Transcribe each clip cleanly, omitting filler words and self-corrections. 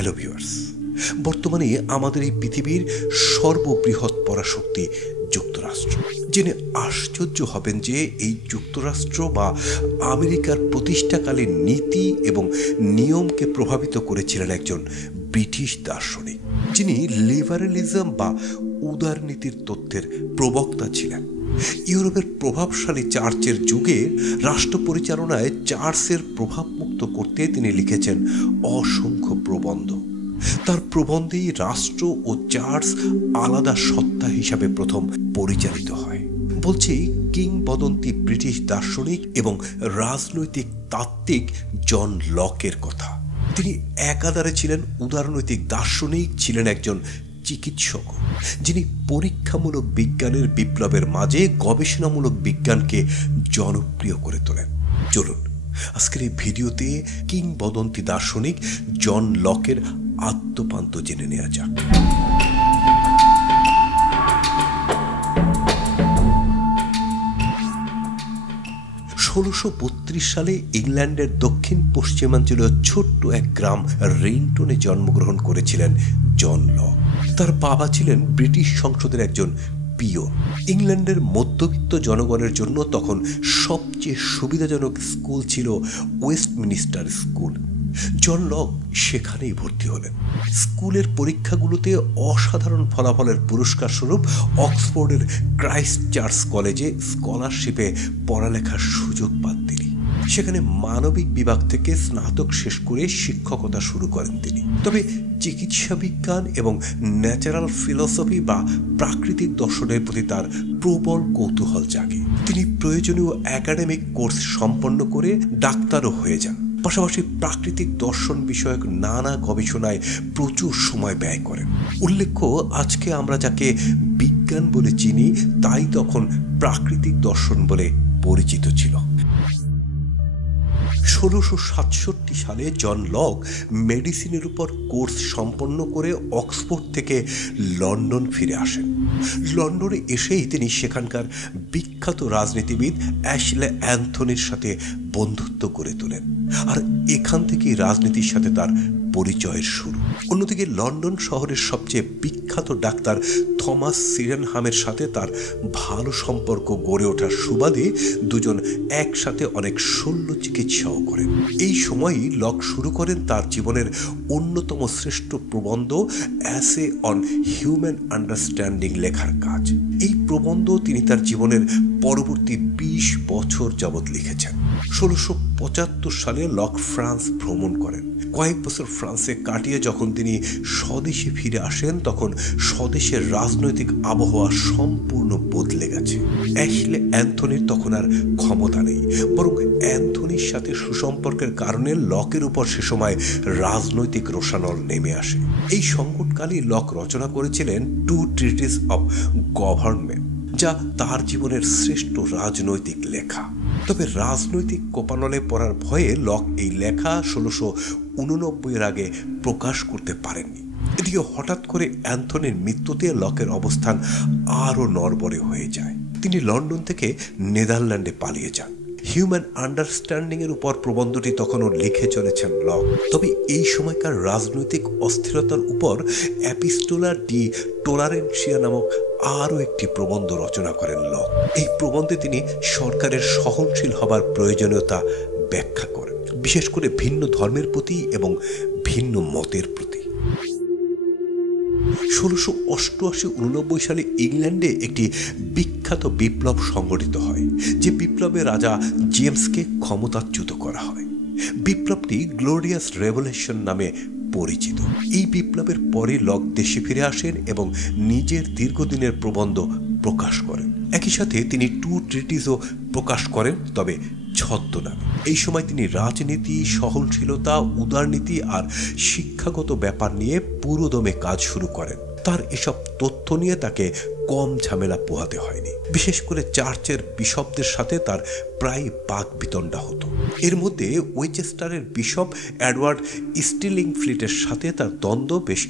Hello viewers, বর্তমানে আমাদের এই পৃথিবীর সর্ববৃহৎ পরাশক্তি যুক্তরাষ্ট্র। জেনে আশ্চর্য হবেন যে এই যুক্তরাষ্ট্র বা আমেরিকার প্রতিষ্ঠাকালীন নীতি এবং নিয়মকে প্রভাবিত করেছিলেন একজন ব্রিটিশ দার্শনিক, যিনি লিবারেলিজম বা উদারনীতির তত্ত্বের প্রবক্তা ছিলেন। ইউরোপের প্রভাবশালী চার্চের যুগে রাষ্ট্র পরিচালনায় চার্চের প্রভাব মুক্ত করতে তিনি লিখেছেন অসংখ্য প্রবন্ধ। তার প্রবন্ধেই রাষ্ট্র ও চার্চ আলাদা সত্তা হিসাবে প্রথম পরিচালিত হয়। বলছি কিংবদন্তি ব্রিটিশ দার্শনিক এবং রাজনৈতিক তাত্ত্বিক জন লকের কথা। তিনি একাধারে ছিলেন উদারনৈতিক দার্শনিক, ছিলেন একজন চিকিৎসক, যিনি পরীক্ষামূলক বিজ্ঞানের বিপ্লবের মাঝে গবেষণামূলক বিজ্ঞানকে জনপ্রিয় করে তোলেন। চলুন আজকের এই ভিডিওতে কিংবদন্তি দার্শনিক জন লকের আত্মপান্ত জেনে নেওয়া যাক। 1632 সালে ইংল্যান্ডের দক্ষিণ পশ্চিমাঞ্চলীয় ছোট্ট এক গ্রাম রেইনটনে জন্মগ্রহণ করেছিলেন জন লক। তার বাবা ছিলেন ব্রিটিশ সংসদের একজন পিয়ন। ইংল্যান্ডের মধ্যবিত্ত জনগণের জন্য তখন সবচেয়ে সুবিধাজনক স্কুল ছিল ওয়েস্টমিনিস্টার স্কুল। জন লক সেখানেই ভর্তি হলেন। স্কুলের পরীক্ষাগুলোতে অসাধারণ ফলাফলের পুরস্কার স্বরূপ অক্সফোর্ডের ক্রাইস্ট চার্চ কলেজে স্কলারশিপে পড়ালেখার সুযোগ পান তিনি। সেখানে মানবিক বিভাগ থেকে স্নাতক শেষ করে শিক্ষকতা শুরু করেন তিনি। তবে চিকিৎসা বিজ্ঞান এবং ন্যাচারাল ফিলসফি বা প্রাকৃতিক দর্শনের প্রতি তার প্রবল কৌতূহল জাগে। তিনি প্রয়োজনীয় একাডেমিক কোর্স সম্পন্ন করে ডাক্তারও হয়ে যান। পাশাপাশি প্রাকৃতিক দর্শন বিষয়ক নানা গবেষণায় প্রচুর সময় ব্যয় করেন। উল্লেখ্য, আজকে আমরা যাকে বিজ্ঞান বলে চিনি তাই তখন প্রাকৃতিক দর্শন বলে পরিচিত ছিল। 1667 সালে জন লক মেডিসিনের উপর কোর্স সম্পন্ন করে অক্সফোর্ড থেকে লন্ডন ফিরে আসেন। লন্ডনে এসেই তিনি সেখানকার বিখ্যাত রাজনীতিবিদ অ্যাশলে অ্যান্থনির সাথে বন্ধুত্ব গড়ে তোলেন, আর এখান থেকেই রাজনীতির সাথে তার পরিচয়ের শুরু। অন্যদিকে লন্ডন শহরের সবচেয়ে বিখ্যাত ডাক্তার থমাস সিডেনহামের সাথে তার ভালো সম্পর্ক গড়ে ওঠার সুবাদে দুজন একসাথে অনেক শল্য চিকিৎসাও করেন। এই সময়ই লক শুরু করেন তার জীবনের অন্যতম শ্রেষ্ঠ প্রবন্ধ অ্যাসে অন হিউম্যান আন্ডারস্ট্যান্ডিং লেখার কাজ। এই প্রবন্ধ তিনি তার জীবনের পরবর্তী 20 বছর যাবৎ লিখেছেন। 1675 সালে লক ফ্রান্স ভ্রমণ করেন। কয়েক বছর ফ্রান্সে কাটিয়ে যখন তিনি স্বদেশে ফিরে আসেন তখন স্বদেশের রাজনৈতিক আবহাওয়া সম্পূর্ণ বদলে গেছে। অ্যাশলে অ্যান্থনির তখন আর ক্ষমতা নেই, বরং অ্যান্থনির সাথে সুসম্পর্কের কারণে লকের উপর সে সময় রাজনৈতিক রোষানল নেমে আসে। এই সংকটকালেই লক রচনা করেছিলেন টু ট্রিটিস অব গভর্নমেন্ট, যা তার জীবনের শ্রেষ্ঠ রাজনৈতিক লেখা। তবে রাজনৈতিক কোপানলে পড়ার ভয়ে লক এই লেখা 1689 আগে প্রকাশ করতে পারেননি। এদিকে হঠাৎ করে অ্যান্থনির মৃত্যুতে লকের অবস্থান আরও নড়বড়ে হয়ে যায়। তিনি লন্ডন থেকে নেদারল্যান্ডে পালিয়ে যান। হিউম্যান আন্ডারস্ট্যান্ডিং এর উপর প্রবন্ধটি তখনও লিখে চলেছেন লক। তবে এই সময়কার রাজনৈতিক অস্থিরতার উপর এপিস্টোলা ডি টোলারেন্সিয়া নামক আরও একটি প্রবন্ধ রচনা করেন লক। এই প্রবন্ধে তিনি সরকারের সহনশীল হবার প্রয়োজনীয়তা ব্যাখ্যা করেন, বিশেষ করে ভিন্ন ধর্মের প্রতি এবং ভিন্ন মতের প্রতি। 1688-89 সালে ইংল্যান্ডে একটি বিখ্যাত বিপ্লব সংগঠিত হয়, যে বিপ্লবে রাজা জেমসকে ক্ষমতাচ্যুত করা হয়। বিপ্লবটি গ্লোরিয়াস রেভলিউশন নামে পরিচিত। এই বিপ্লবের পরে লক দেশে ফিরে আসেন এবং নিজের দীর্ঘদিনের প্রবন্ধ প্রকাশ করেন। একই সাথে তিনি টু ট্রিটিসও প্রকাশ করেন, তবে ছদ্মনামে। এই সময় তিনি রাজনীতি, সহনশীলতা, উদারনীতি আর শিক্ষাগত ব্যাপার নিয়ে পুরোদমে কাজ শুরু করেন। তার এসব তথ্য নিয়ে তাকে কম ঝামেলা পোহাতে হয়নি। বিশেষ করে চার্চের বিশপদের সাথে তার প্রায় বাকবিতণ্ডা হতো। এর মধ্যে ওয়েচেস্টারের বিশপ এডওয়ার্ড স্টিলিংফ্লিটের সাথে তার দ্বন্দ্ব বেশ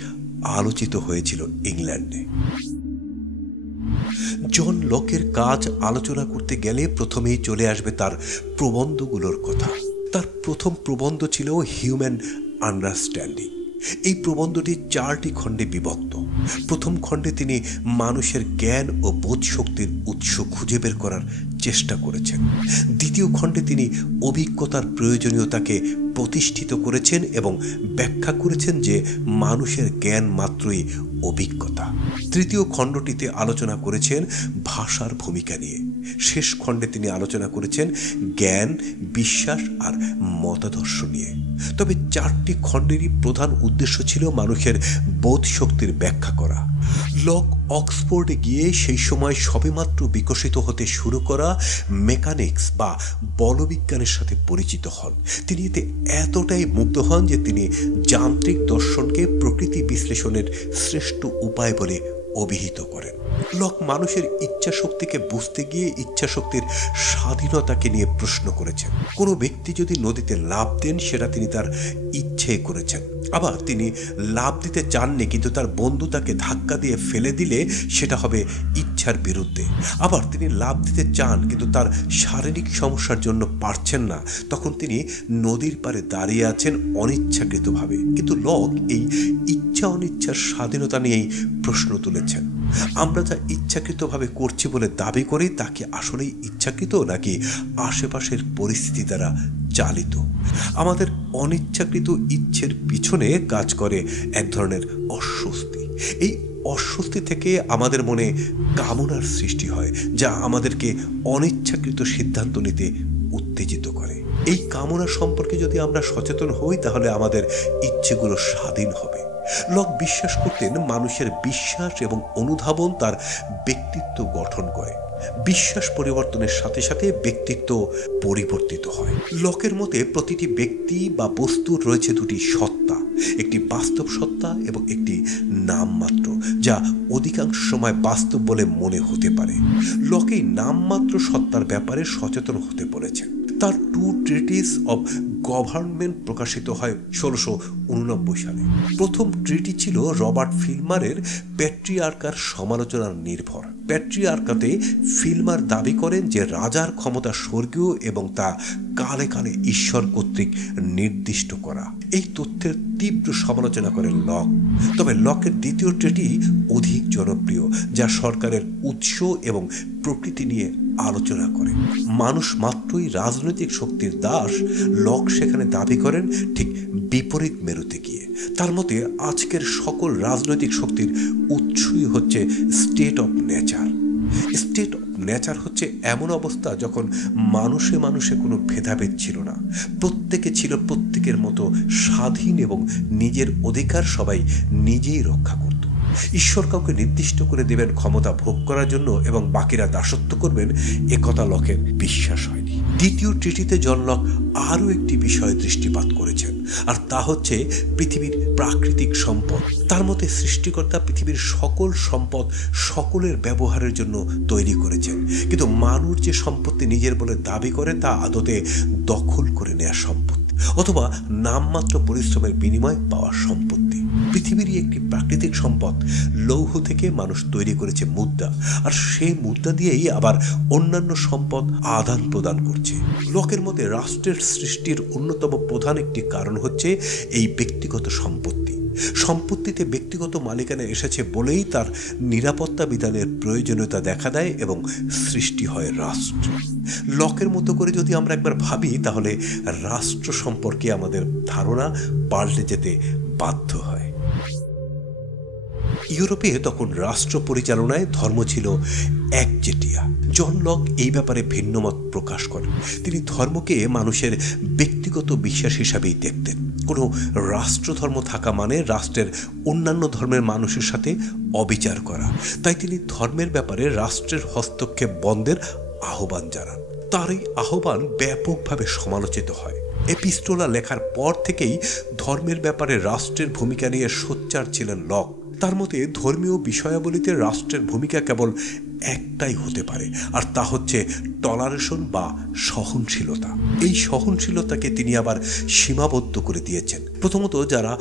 আলোচিত হয়েছিল ইংল্যান্ডে। জন লকের কাজ আলোচনা করতে গেলে প্রথমেই চলে আসবে তার প্রবন্ধগুলোর কথা। তার প্রথম প্রবন্ধ ছিল হিউম্যান আন্ডারস্ট্যান্ডিং। এই প্রবন্ধটি 4টি খণ্ডে বিভক্ত। প্রথম খণ্ডে তিনি মানুষের জ্ঞান ও বোধ শক্তির উৎস খুঁজে বের করার চেষ্টা করেছেন। দ্বিতীয় খণ্ডে তিনি অভিজ্ঞতার প্রয়োজনীয়তাকে প্রতিষ্ঠিত করেছেন এবং ব্যাখ্যা করেছেন যে মানুষের জ্ঞান মাত্রই অভিজ্ঞতা। তৃতীয় খণ্ডটিতে আলোচনা করেছেন ভাষার ভূমিকা নিয়ে। শেষ খণ্ডে তিনি আলোচনা করেছেন জ্ঞান, বিশ্বাস আর মতাদর্শ নিয়ে। তবে 4টি খণ্ডেরই প্রধান উদ্দেশ্য ছিল মানুষের বোধ শক্তির ব্যাখ্যা করা। লক অক্সফোর্ডে গিয়ে সেই সময় সবেমাত্র বিকশিত হতে শুরু করা মেকানিক্স বা বলবিজ্ঞানের সাথে পরিচিত হন। তিনি এতে এতটাই মুগ্ধ হন যে তিনি যান্ত্রিক দর্শনকে প্রকৃতি বিশ্লেষণের শ্রেষ্ঠ উপায় বলে অভিহিত করেন। লক মানুষের ইচ্ছা শক্তিকে বুঝতে গিয়ে ইচ্ছা শক্তির স্বাধীনতাকে নিয়ে প্রশ্ন করেছেন। কোনো ব্যক্তি যদি নদীতে লাফ দেন সেটা তিনি তার ইচ্ছে করেছেন, আবার তিনি লাফ দিতে চাননি কিন্তু তার বন্ধু তাকে ধাক্কা দিয়ে ফেলে দিলে সেটা হবে ইচ্ছার বিরুদ্ধে। আবার তিনি লাফ দিতে চান কিন্তু তার শারীরিক সমস্যার জন্য পারছেন না, তখন তিনি নদীর পাড়ে দাঁড়িয়ে আছেন অনিচ্ছাকৃতভাবে। কিন্তু লক এই ইচ্ছা অনিচ্ছার স্বাধীনতা নিয়েই প্রশ্ন তুলেছেন। আমরা যা ইচ্ছাকৃতভাবে করছি বলে দাবি করি তা কি আসলেই ইচ্ছাকৃত নাকি আশেপাশের পরিস্থিতি দ্বারা চালিত? আমাদের অনিচ্ছাকৃত ইচ্ছের পিছনে কাজ করে এক ধরনের অস্বস্তি। এই অস্বস্তি থেকে আমাদের মনে কামনার সৃষ্টি হয়, যা আমাদেরকে অনিচ্ছাকৃত সিদ্ধান্ত নিতে উত্তেজিত করে। এই কামনা সম্পর্কে যদি আমরা সচেতন হই তাহলে আমাদের ইচ্ছেগুলো স্বাধীন হবে। লক বিশ্বাস করতেন মানুষের বিশ্বাস এবং অনুধাবন তার ব্যক্তিত্ব গঠন করে। বিশ্বাস পরিবর্তনের সাথে সাথে ব্যক্তিত্ব পরিবর্তিত হয়। লকের মতে প্রতিটি ব্যক্তি বা বস্তুর রয়েছে দুটি সত্তা, একটি বাস্তব সত্তা এবং একটি নামমাত্র, যা অধিকাংশ সময় বাস্তব বলে মনে হতে পারে। লক এই নামমাত্র সত্তার ব্যাপারে সচেতন হতে বলেছেন। তার 2 ট্রিটিস অব গভর্নমেন্ট প্রকাশিত হয় 1689 সালে। প্রথম ট্রিটি ছিল রবার্ট ফিলমারের প্যাট্রিয়ার্কার সমালোচনার নির্ভর। প্যাট্রিয়ার্কাতে ফিলমার দাবি করেন যে রাজার ক্ষমতা স্বর্গীয় এবং তা কালে কালে ঈশ্বর কর্তৃক নির্দিষ্ট করা। এই তথ্যের তীব্র সমালোচনা করেন লক। তবে লকের দ্বিতীয় ট্রিটি অধিক জনপ্রিয়, যা সরকারের উৎস এবং প্রকৃতি নিয়ে আলোচনা করে। মানুষ মাত্রই রাজনৈতিক শক্তির দাস, লক সেখানে দাবি করেন ঠিক বিপরীত মেরুতে গিয়ে। তার মতে আজকের সকল রাজনৈতিক শক্তির উৎসই হচ্ছে state of nature. State of nature হচ্ছে এমন অবস্থা যখন মানুষে মানুষে কোনো ভেদাভেদ ছিল না, প্রত্যেকে ছিল প্রত্যেকের মতো স্বাধীন এবং নিজের অধিকার সবাই নিজেই রক্ষা করত। ঈশ্বর কাউকে নির্দিষ্ট করে দেবেন ক্ষমতা ভোগ করার জন্য এবং বাকিরা দাসত্ব করবেন, একথা লকের বিশ্বাস হয়নি। দ্বিতীয় ট্রিটিতে জন লক আরও একটি বিষয়ে দৃষ্টিপাত করেছেন, আর তা হচ্ছে পৃথিবীর প্রাকৃতিক সম্পদ। তার মতে সৃষ্টিকর্তা পৃথিবীর সকল সম্পদ সকলের ব্যবহারের জন্য তৈরি করেছেন, কিন্তু মানুষ যে সম্পত্তি নিজের বলে দাবি করে তা আদতে দখল করে নেওয়া সম্পত্তি অথবা নামমাত্র পরিশ্রমের বিনিময়ে পাওয়া সম্পত্তি। পৃথিবীরই একটি প্রাকৃতিক সম্পদ লৌহ থেকে মানুষ তৈরি করেছে মুদ্রা, আর সেই মুদ্রা দিয়েই আবার অন্যান্য সম্পদ আদান প্রদান করছে। লকের মতে রাষ্ট্রের সৃষ্টির অন্যতম প্রধান একটি কারণ হচ্ছে এই ব্যক্তিগত সম্পত্তি। সম্পত্তিতে ব্যক্তিগত মালিকানা এসেছে বলেই তার নিরাপত্তা বিধানের প্রয়োজনীয়তা দেখা দেয় এবং সৃষ্টি হয় রাষ্ট্র। লকের মতো করে যদি আমরা একবার ভাবি তাহলে রাষ্ট্র সম্পর্কে আমাদের ধারণা পাল্টে যেতে বাধ্য হয়। ইউরোপে তখন রাষ্ট্র পরিচালনায় ধর্ম ছিল একচেটিয়া। জন লক এই ব্যাপারে ভিন্নমত প্রকাশ করেন। তিনি ধর্মকে মানুষের ব্যক্তিগত বিশ্বাস হিসাবেই দেখতেন। কোনো রাষ্ট্রধর্ম থাকা মানে রাষ্ট্রের অন্যান্য ধর্মের মানুষের সাথে অবিচার করা। তাই তিনি ধর্মের ব্যাপারে রাষ্ট্রের হস্তক্ষেপ বন্ধের আহ্বান জানান। তার এই আহ্বান ব্যাপকভাবে সমালোচিত হয়। এপিস্টোলা লেখার পর থেকেই ধর্মের ব্যাপারে রাষ্ট্রের ভূমিকা নিয়ে সোচ্চার ছিলেন লক। তার মতে ধর্মীয় বিষয়াবলিতে রাষ্ট্রের ভূমিকা কেবল একটাই হতে পারে, আর তা হচ্ছে টলারেশন বা সহনশীলতা। এই সহনশীলতাকে তিনি আবার সীমাবদ্ধ করে দিয়েছেন। প্রথমত, যারা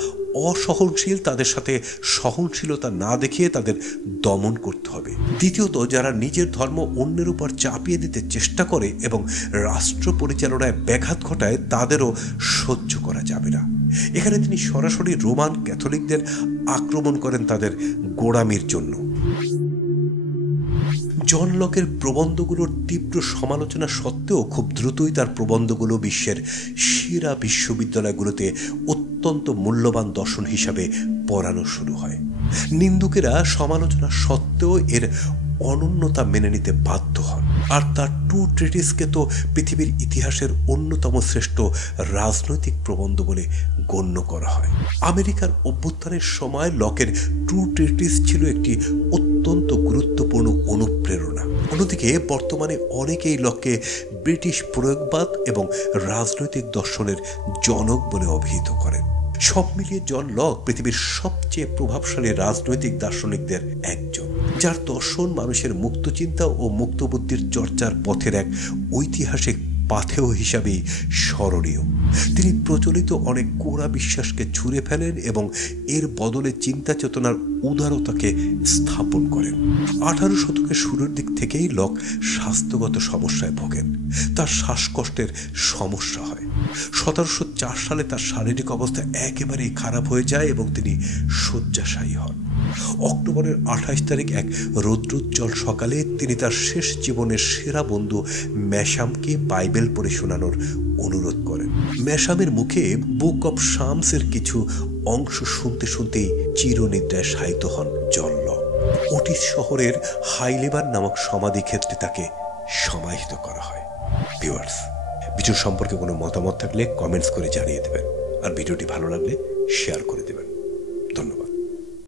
অসহনশীল তাদের সাথে সহনশীলতা না দেখিয়ে তাদের দমন করতে হবে। দ্বিতীয়ত, যারা নিজের ধর্ম অন্যের উপর চাপিয়ে দিতে চেষ্টা করে এবং রাষ্ট্র পরিচালনায় ব্যাঘাত ঘটায় তাদেরও সহ্য করা যাবে না। এখানে তিনি সরাসরি রোমান ক্যাথলিকদের আক্রমণ করেন তাদের গোঁড়ামির জন্য। জন লকের প্রবন্ধগুলোর তীব্র সমালোচনা সত্ত্বেও খুব দ্রুতই তার প্রবন্ধগুলো বিশ্বের সেরা বিশ্ববিদ্যালয়গুলোতে অত্যন্ত মূল্যবান দর্শন হিসাবে পড়ানো শুরু হয়। নিন্দুকেরা সমালোচনা সত্ত্বেও এর অনন্যতা মেনে নিতে বাধ্য হন, আর তার ট্রু ট্রিটিসকে তো পৃথিবীর ইতিহাসের অন্যতম শ্রেষ্ঠ রাজনৈতিক প্রবন্ধ বলে গণ্য করা হয়। আমেরিকার অভ্যুত্থানের সময় লকের ট্রু ট্রিটিস ছিল একটি অত্যন্ত গুরুত্বপূর্ণ অনুপ্রেরণা। অন্যদিকে বর্তমানে অনেকেই লককে ব্রিটিশ প্রয়োগবাদ এবং রাজনৈতিক দর্শনের জনক বলে অভিহিত করেন। সব মিলিয়ে জন লক পৃথিবীর সবচেয়ে প্রভাবশালী রাজনৈতিক দার্শনিকদের একজন, যার দর্শন মানুষের মুক্ত চিন্তা ও মুক্তবুদ্ধির চর্চার পথের এক ঐতিহাসিক পাথেয় হিসাবেই স্মরণীয়। তিনি প্রচলিত অনেক গোঁড়া বিশ্বাসকে ছুঁড়ে ফেলেন এবং এর বদলে চিন্তা চেতনার উদারতাকে স্থাপন করেন। 18 শতকের শুরুর দিক থেকেই লক স্বাস্থ্যগত সমস্যায় ভোগেন। তার শ্বাসকষ্টের সমস্যা হয়। 1704 সালে তার শারীরিক অবস্থা একেবারেই খারাপ হয়ে যায় এবং তিনি শয্যাশায়ী হন। অক্টোবরের 28 তারিখ এক রৌদ্রোজ্জ্বল সকালে তিনি তার শেষ জীবনের সেরা বন্ধু ম্যাশামকে বাইবেল পড়ে শোনানোর অনুরোধ করেন। ম্যাশামের মুখে বুক অব শামসের কিছু অংশ শুনতে শুনতেই চিরনিদ্রায় শায়িত হন জন লক। ওটিস শহরের হাইলেবার নামক সমাধি ক্ষেত্রে তাকে সমাহিত করা হয়। ভিউয়ার্স, ভিডিও সম্পর্কে কোনো মতামত থাকলে কমেন্টস করে জানিয়ে দেবেন, আর ভিডিওটি ভালো লাগলে শেয়ার করে দেবেন।